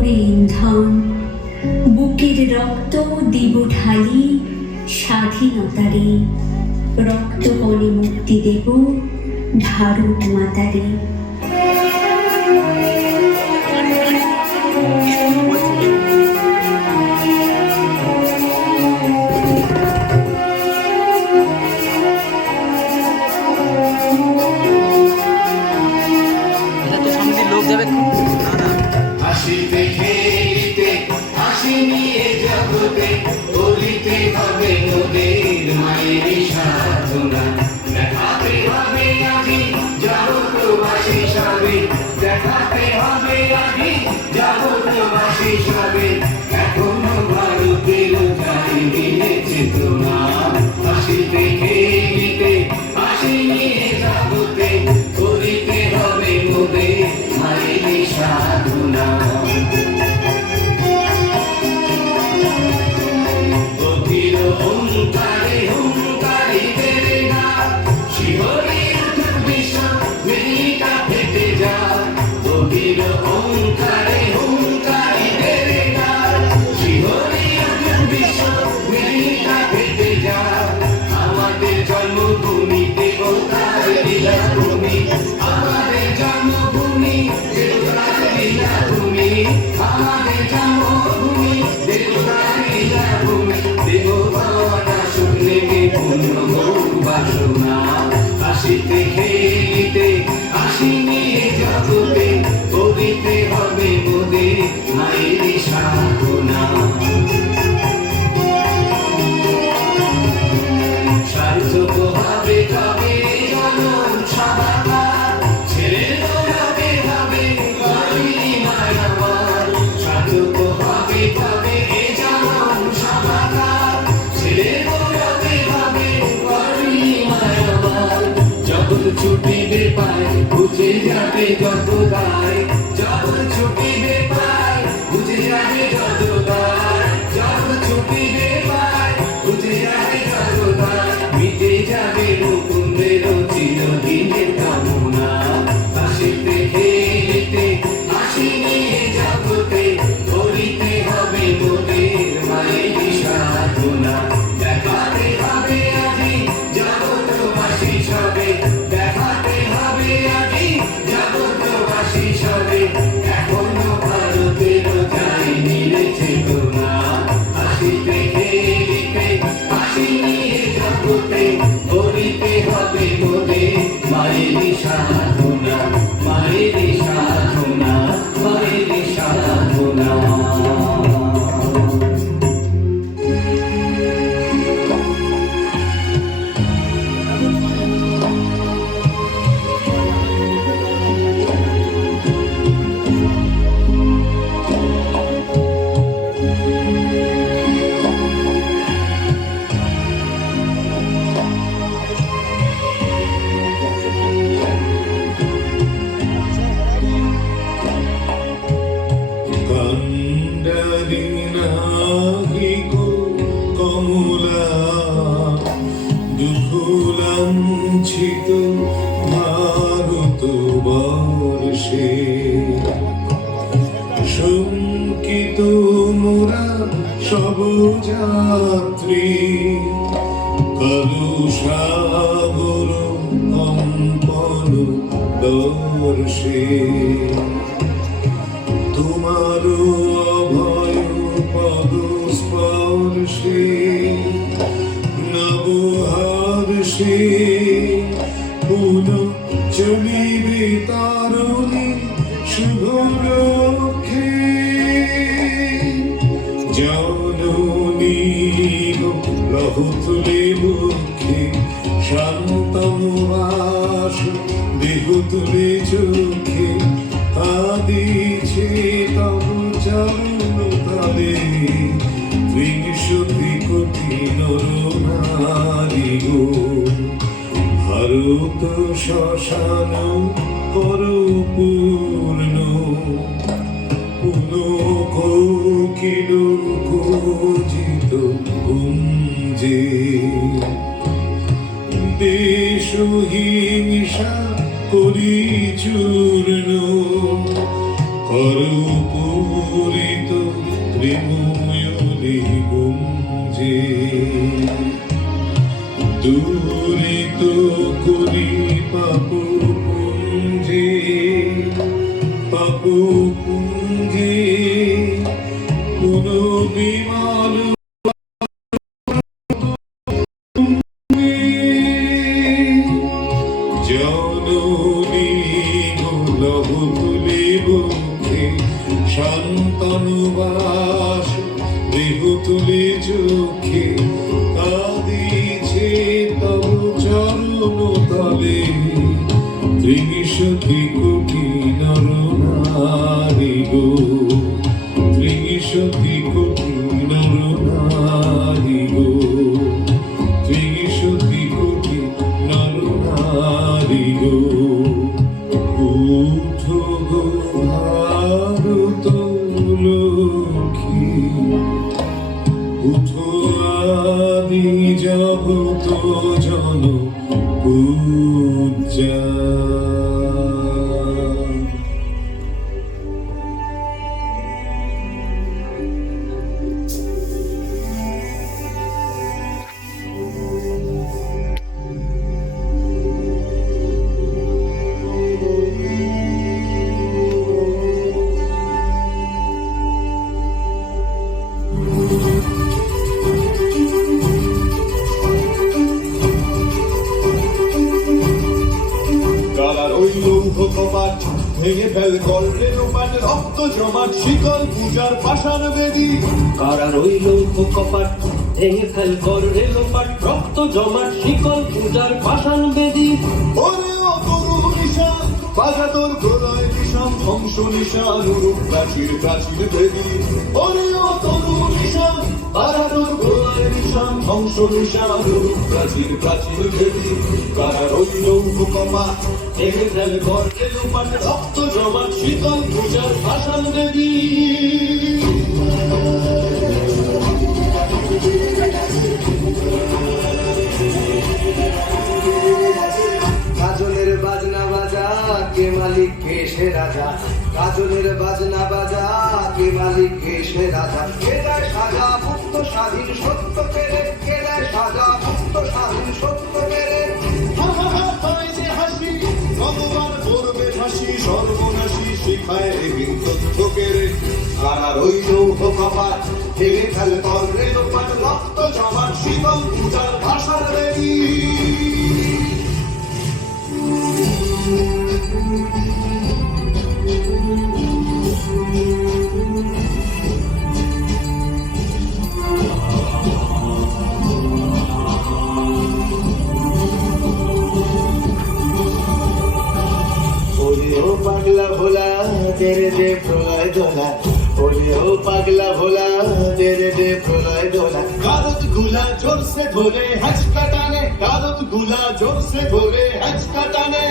করে ইন্ধন, বুকের রক্ত দিব ঢালি স্বাধীনতারে, রক্ত বলে মুক্তি দেব ভারত মাতারে। হাসিতে খেলিতে হাসি নিয়ে জগতে বলিতে হবে মোদের মায়ের সাধনা। দেখাতে হবে আজি জগৎবাসী সবে, দেখাতে হবে আজি জগৎবাসী সবে, এখনো ভারতের জয় মিলেছে তোমার। হাসিতে খেলিতে হাসি নিয়ে জগতে বলিতে হবে মোদের মায়ের সাধনা। গভীর ওঙ্কারে ওঙ্কারীদের ডাক, শিহরে উঠুক বিশ্ব মেঘটা ফেটে যাক। গভীর ওঙ্কারে ওঙ্কারীদের ডাক, শিহরে উঠুক বিশ্ব মেঘটা ফেটে যাক। আমাদের জন্মভূমি দেবতার লীলাভূমি, আমাদের জন্মভূমি দেবতার লীলাভূমি, আমাদের জন্মভূমি দেবতার লীলাভূমি। দেবতা শুনলে পূর্ণ হোক বাসনা। হাসিতে খেলিতে হাসি নিয়ে জগতে বলিতে হবে মোদের মায়ের সাধনা। সার্থক হবে তবে জনম সমাকার, ছেলের হবে হবে গরিবী মায়াবার। সার্থক হবে তবে জনম সমাকার, ছেলের হবে হবে গরিবী মায়াবার। জগৎ ছুটিবে পায় বুঝে যাবে যত দায়, জগৎ ছুটিবে পায় বুঝে যাবে যত দায়, জগৎ ছুটিবে পায় বুঝে যাবে যত দায়। মিটে যাবে মুকুন্দের চিরদিনের কামনা। হাসিতে খেলিতে হাসি নিয়ে জগতে বলিতে হবে মোদের মায়ের সাধনা। দেখাতে হবে আজি জগৎবাসী সবে, দেখাতে হবে আজি জগৎবাসী সবে, এখনো ভারতের জয় মিলেছে তোমার। হাসিতে খেলিতে হাসি নিয়ে জগতে বলিতে হবে মোদের মায়ের সাধনা, মায়ের সাধনা, মায়ের সাধনা। কন্ডারিনাহিকো কমলা দুঃখলাঞ্ছিত ভারতবর্ষে, শঙ্কিত মোরা সব যাত্রী কলুষাবর কম্পন দর্শে। তোমার অভয় পদ স্পর্শে নবহর্ষে পুন চলিবে তারণী শুভ লক্ষ্যে। জননী লহ তুলে মুখে শান্তম বাস, দেহ তুলে চোখে আদিছে তব চরণ তলে। ত্রিশতি কোটি নর নারী গো, ভারত শ্মশান কর পূর্ণ। পুলক কিল কোজিত কুঞ্জে, দেশ হিংসা করি চূর্ণ। পরপূরিত প্রেময়নে গুঞ্জে দূরিত করি পাপ পুঞ্জে পাপ পুঞ্জে কোন বিমান জননী লব তুলে বুকে শান্তনুবাস দেহ তুলে চোখে কাঁদিছে তব চরণ তলে ত্রিশতি কোটি নর নারী গো ত্রিশতি কোটি নর নারী গো ত্রিশতি কোটি নর নারী গো উঠো গো ভারত লক্ষ্মী উঠো আদি জগত জন পূজা কালার ওই লৌহ কপাট ভেঙে ফেল গল্পে লোপাট রক্ত জমাট শিকল পূজার পাষাণ বেদী কারার ওই লৌহ কপাট ভেঙে ফেল কর রেলোপাট রক্ত জমাট শিকল পূজার পাষাণ বেদী ওরে ও তরু নিশান বাজা তোর প্রলয় নিশান ধ্বংস নিশান রূপ প্রাচীর প্রাচীর বেদী ওরে ও তরু নিশান বাজা তোর প্রলয় নিশান ধ্বংস নিশান রূপ প্রাচীর প্রাচীর বেদী কারার ওই লৌহ কপাট ভেঙে ফেল কর রেলোপাট রক্ত জমাট শিকল পূজার পাষাণ বেদী কাজলের বাজনা বাজা কে মালিক কে সে রাজা কাজলের বাজনা বাজা কে মালিক কে সে রাজা কে দেয় সাজা মুক্ত স্বাধীন সত্য পেরে কে দেয় সাজা মুক্ত স্বাধীন সত্য পেরে যে হাসি ভগবান করবে ফাঁসি সর্বনাশী শিখায় ঋণ তথ্য কেড়ে কারার ওই লৌহ কপাট ভেঙে ফেল কর রেলোপাট রক্ত জমাট শীতল পূজার ভাষার বেদী ওরে ও পাগলা ভোলা তেরে দে প্রলয় দোলা ওরে ও পাগলা ভোলা তেরে দে প্রলয় দোলা কারত গুলা জোর সে ধরে হচকা টানে কারত গুলা জোর সে ধরে হচকা টানে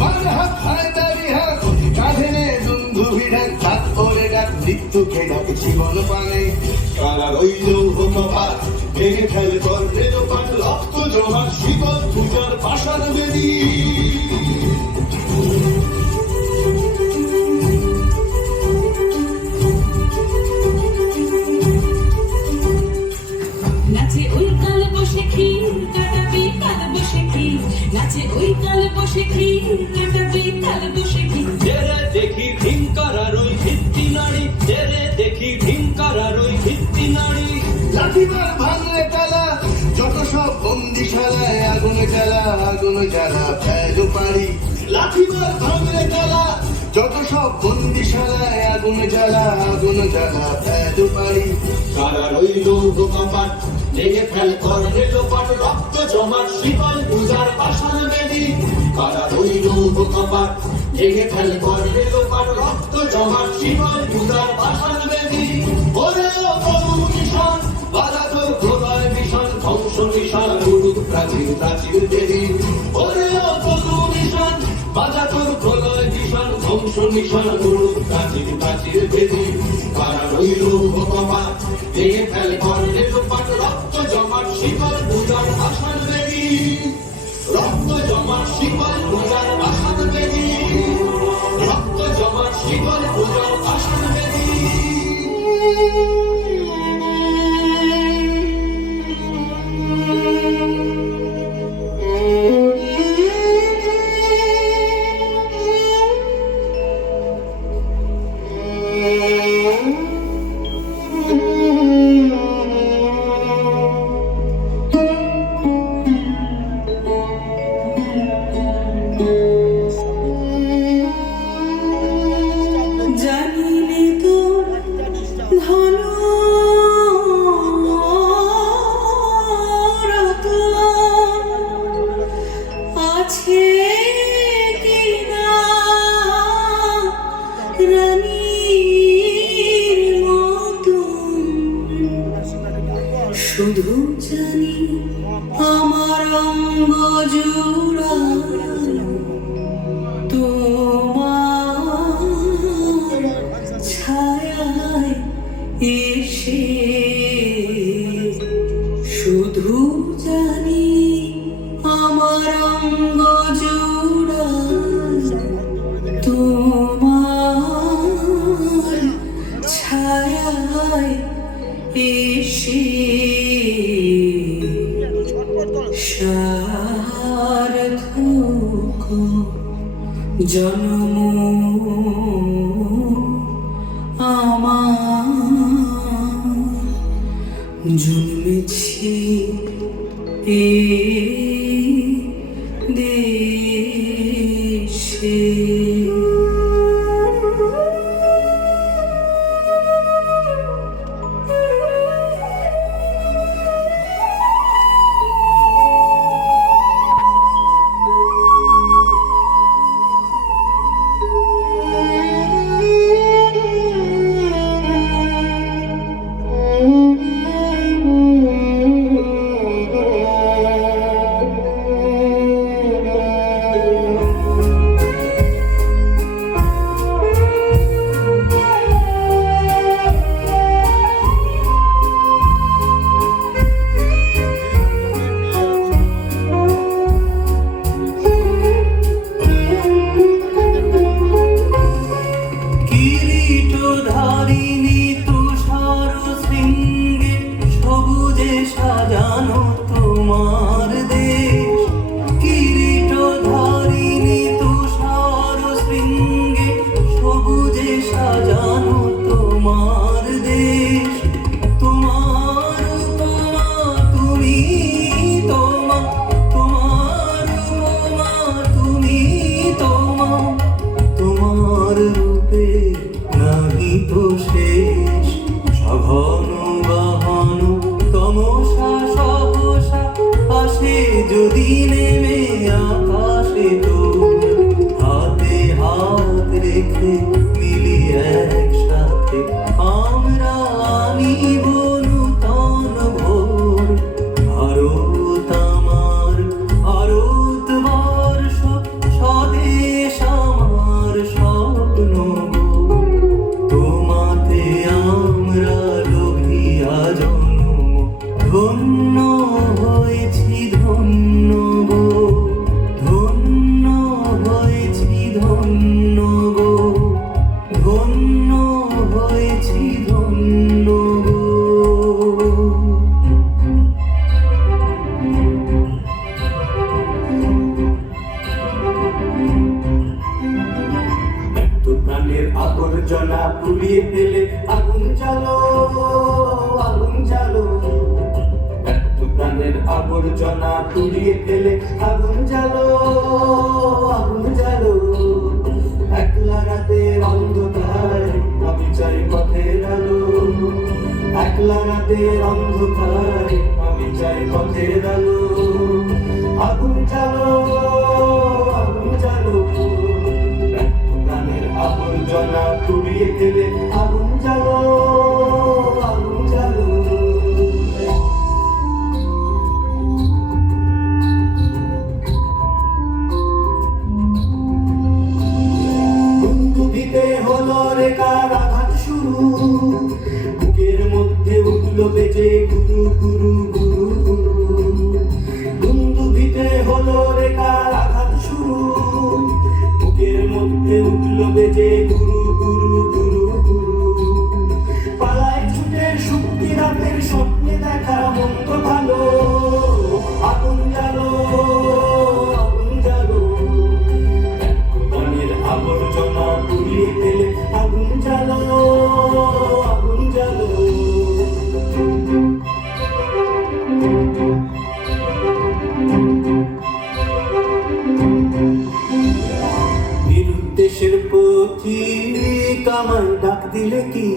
মার হাত হায় তারি হাত কাঁধে নে দুন্ধু ভিড়াক হাত পরে ডাক মৃত্যুকে ডাক জীবন পানে কালার ওই লৌহ কপাট ভেঙে ফেল কর রেলোপাট রক্ত জমাট শিকল পূজার পাষাণ বেদী নাচে ওই কাল বসে ক্ষীর কাটাবে কাল বসে ক্ষীর নাচে ওই কাল বসে ক্ষীর কাটাবে কাল বসে ক্ষীর জেরে দেখি ঢিঙ্কারার ওই ভিত্তি নারী জেরে দেখি ঢিঙ্কারার ওই ভিত্তি নারী লাঠিমার ভাঙলে তালা যত সব বন্দিশালায় আগুন জ্বালা ফেল পারি লাঠিমার ভাঙলে তালা যত সব বন্দিশালায় আগুন জ্বালা ফেল পারি কালার ওই লৌহ কপাট ভেঙে ফেল কর রেলোপাট রক্ত জমাট শিকল পূজার পাষাণ বেদী কালার ওই লৌহ কপাট ভেঙে ফেল কর রেলোপাট রক্ত জমাট শিকল পূজার পাষাণ বেদী ওরে ও তরু নিশান বাধা তোর প্রলয় ভীষণ ধ্বংস নিশান রূপ প্রাচীর প্রাচীর দেবী ওরে ও তরু নিশান বাধা তোর প্রলয় ভীষণ ধ্বংস নিশান রূপ প্রাচীর প্রাচীর দেবী কারার ওই লৌহ কপাট ভেঙে ফেল কর রেলোপাট রক্ত জমাট শিকল পূজার পাষাণ বেদী রক্ত জমাট শিকল পূজার পাষাণ বেদী রক্ত জমাট শিকল পূজার জানিলে তোর ধন আছে কিনা রানীর মতন, শুধু জানি আমার অঙ্গ জুড়া তোমার ছায়ায় এসে, শুধু জানি আমার অঙ্গ জুড়া তোমার ছায়ায় এসে সার্থক জন্ম আমার জন্মেছি এই দেশে। কিরীটধারিণী তুষার শৃঙ্গে সবুজে সাজানো তোমার দেশ, কিরীটধারিণী তুষার শৃঙ্গে সবুজে সাজানো তোমার দেশ। তোমার উপমা তুমি, তোমার উপমা তুমি, তোমার রূপে নাহি তো শেষ, সঘন গহন তমসা সহসা আসে যদি নেমে আকাশে, তো হাতে হাত রেখে মিলি একসাথে আমরা আনিব নূতন ভোর। ভারত আমার ভারতবর্ষ, স্বদেশ আমার স্বপ্ন, তোমাতে আমরা লোভিয়া জন্ম, ধন্য হয়েছি ধন্য গো, ধন্য হয়েছি ধন্য গো, ধন্য হয়েছি ধন্য গো। প্রাণের আবর্জনা পুড়িয়ে ফেলে আগুন জ্বালো, আগুন জ্বালো। প্রাণের আবর্জনা পুড়িয়ে ফেলে আগুন জ্বালো, আগুন জ্বালো। একলা রাতের অন্ধকার আমি চাই পথের আলো, একলা রাতের অন্ধকার আমি চাই পথের আলো। আগুন জ্বালো, আগুন জ্বালো। প্রাণের আবর্জনা পুড়িয়ে ফেলে আগুন জ্বালো, আগুন জ্বালো। বন্ধুবিতে হলো রেখার আঘাত শুরু, বুকের মধ্যে উঠলো বেজে গুরু গুরু গুরু গুরু। বন্ধুবিতে হলো রেখার আঘাত দিলে কি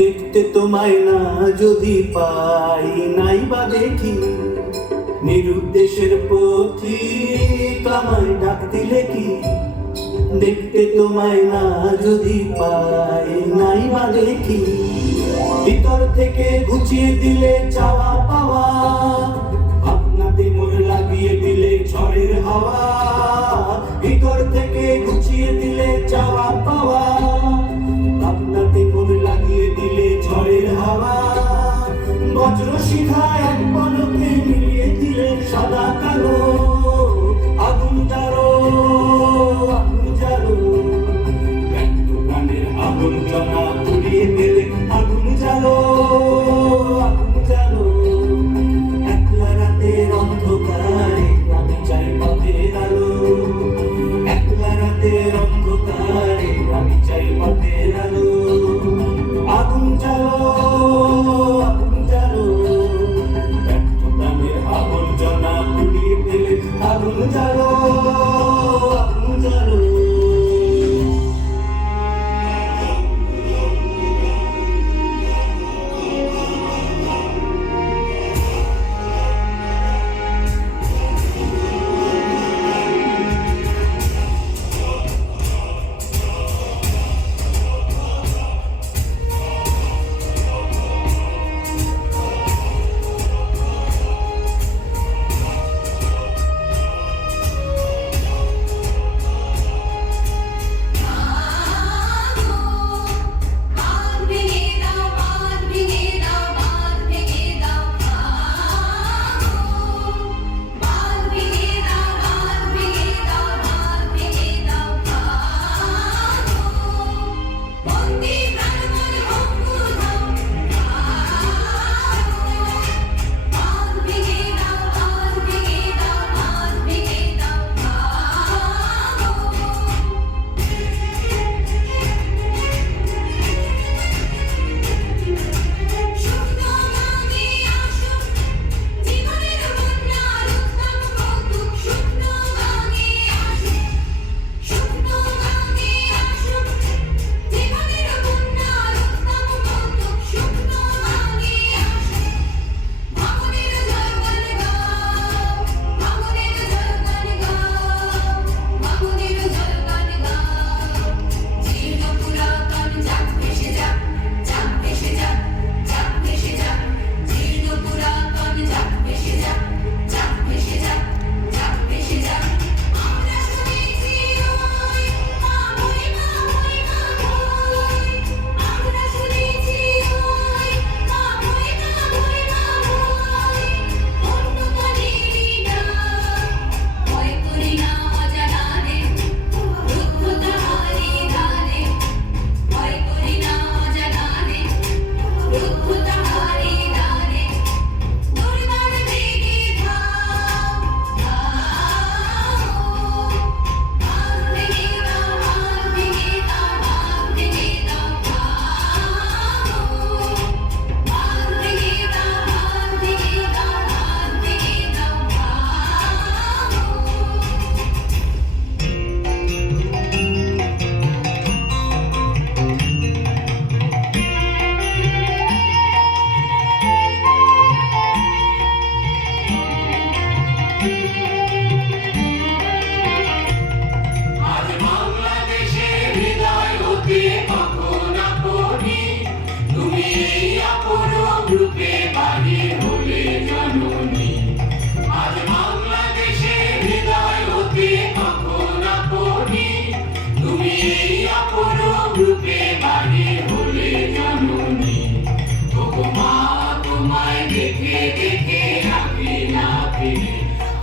দেখতে তোমায় না যদি পাই নাই বা দেখি নিরুদ্দেশের পথিক আমায় ডাক দিলে কি দেখতে তোমায় না যদি পাই নাই বা দেখি ভিতর থেকে ঘুচিয়ে দিলে চাওয়া পাওয়া আপনাতে মোর লাগিয়ে দিলে ঝড়ের হাওয়া ভিতর থেকে ঘুচিয়ে দিলে চাওয়া পাওয়া আপনাতে মোর লাগিয়ে দিলে ঝড়ের হাওয়া বজ্র শিখা এক পলকে মিলিয়ে দিলে সাদা কালো আগুন জ্বালো আগুন জ্বালো ব্যক্ত প্রাণের আগুন জমা পুড়িয়ে দিলে আগুন জ্বালো আগুন জ্বালো একলা রাতের অন্ধকারে আমি চাই পথের আলো একলা রাতের অন্ধকারে আমি চাই পথের আলো আগুন জ্বালো আগুন জ্বালো ব্যক্ত প্রাণের আগুন জমা পুড়িয়ে দিলে আগুন জ্বালো আগুন জ্বালো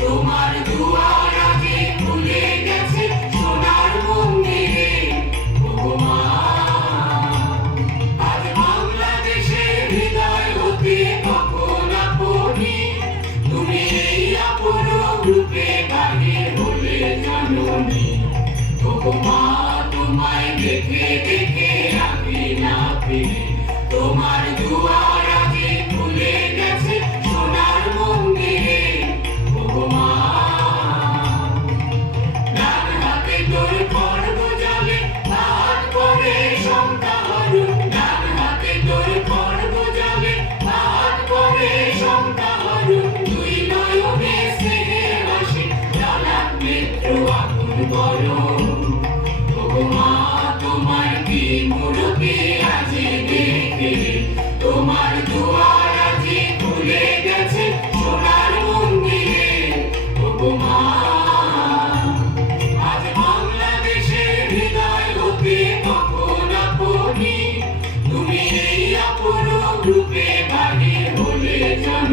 তোমার দুয়ার আগে খুলে গেছে সোনার মন্দিরে। ওগো মা, আজ বাংলাদেশের হৃদয় হতে কখন আপনি তুমি এই অপরূপ রূপে বাহির হলে জননী। ওগো মা, তোমায় দেখে দেখে আমি না ফিরে তোমার দুয়ার আগে খুলে গেছে সোনার মন্দিরে। ওগো মা, ডান হাতে তোর খড়গ জলে হাত করে সন্তান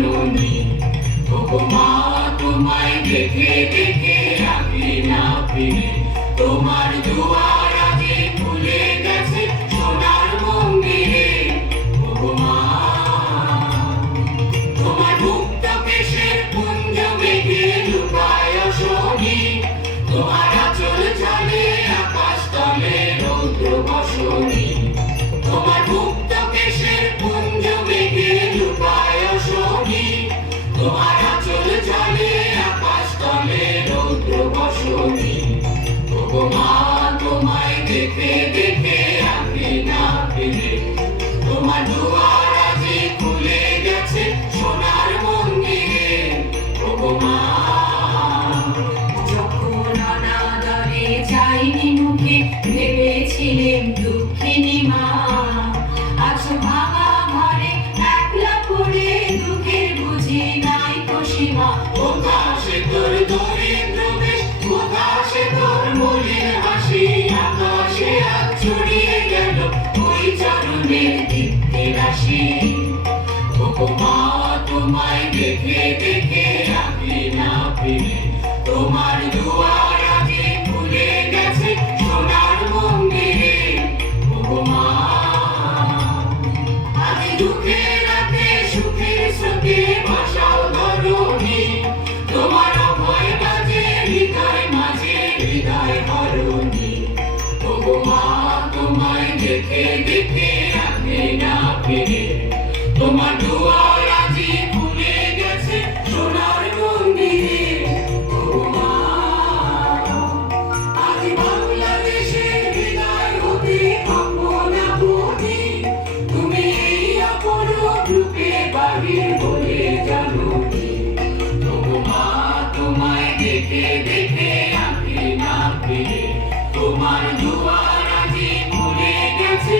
জননী ওগো মা তোমায় দেখে দেখে রাখি না ফিরে তোমার দুয়ার আগে খুলে গেছে সোনার মন্দিরে ওগো মা তোমার মুক্ত কেশের পুঞ্জ মেঘে লুকায় শনি তোমার আঁচল জলে আকাশ তলে রৌদ্র বসনি তোমার মুক্ত কেশের পুঞ্জ মেঘে লুকায় শনি তোমার আঁচল জলে আকাশ তলে রৌদ্র বসনি ওগো মা তোমায় দেখে দেখে রাখি না ফিরে তোমার দুয়ার আজই খুলে গেছে সোনার মন্দিরে ওগো মা যখন অনাদরে যাইনি মুখে ভেবেছিলেন দুঃখিনী মা আছো ভাঙা ঘরে একলা পড়ে দুঃখের বুঝি নাই খুশিমা ওকাশে তোর দরিদ্র বেশ ওকাশে তোর মনের হাসি আকাশে আজ ছড়িয়ে গেল ওই চরণের দীপ্তি রাশি ওগো মা তোমায় দেখে দেখে রাখি না ফিরে তোমার দুয়ার আগে খুলে গেছে সোনার মন্দিরে ওগো মা আজ দুঃখের রাতে সুখের স্রোতে ভাসাও ধরণী তোমার অভয় বাজে হৃদয় মাঝে হৃদয় হরণী ওগো মা তোমায় দেখে দেখে রাখি না ফিরে তোমার দুয়ার আজই খুলে গেছে সোনার মন্দিরে ওগো মা আজ বাংলাদেশের হৃদয় হতে আপন আপনি তুমি এই অপরূপ রূপে বাহির বলে জাননি ওগো মা তোমায় দেখে দেখে রাখি না ফিরে তোমার দুয়ার আজই খুলে গেছে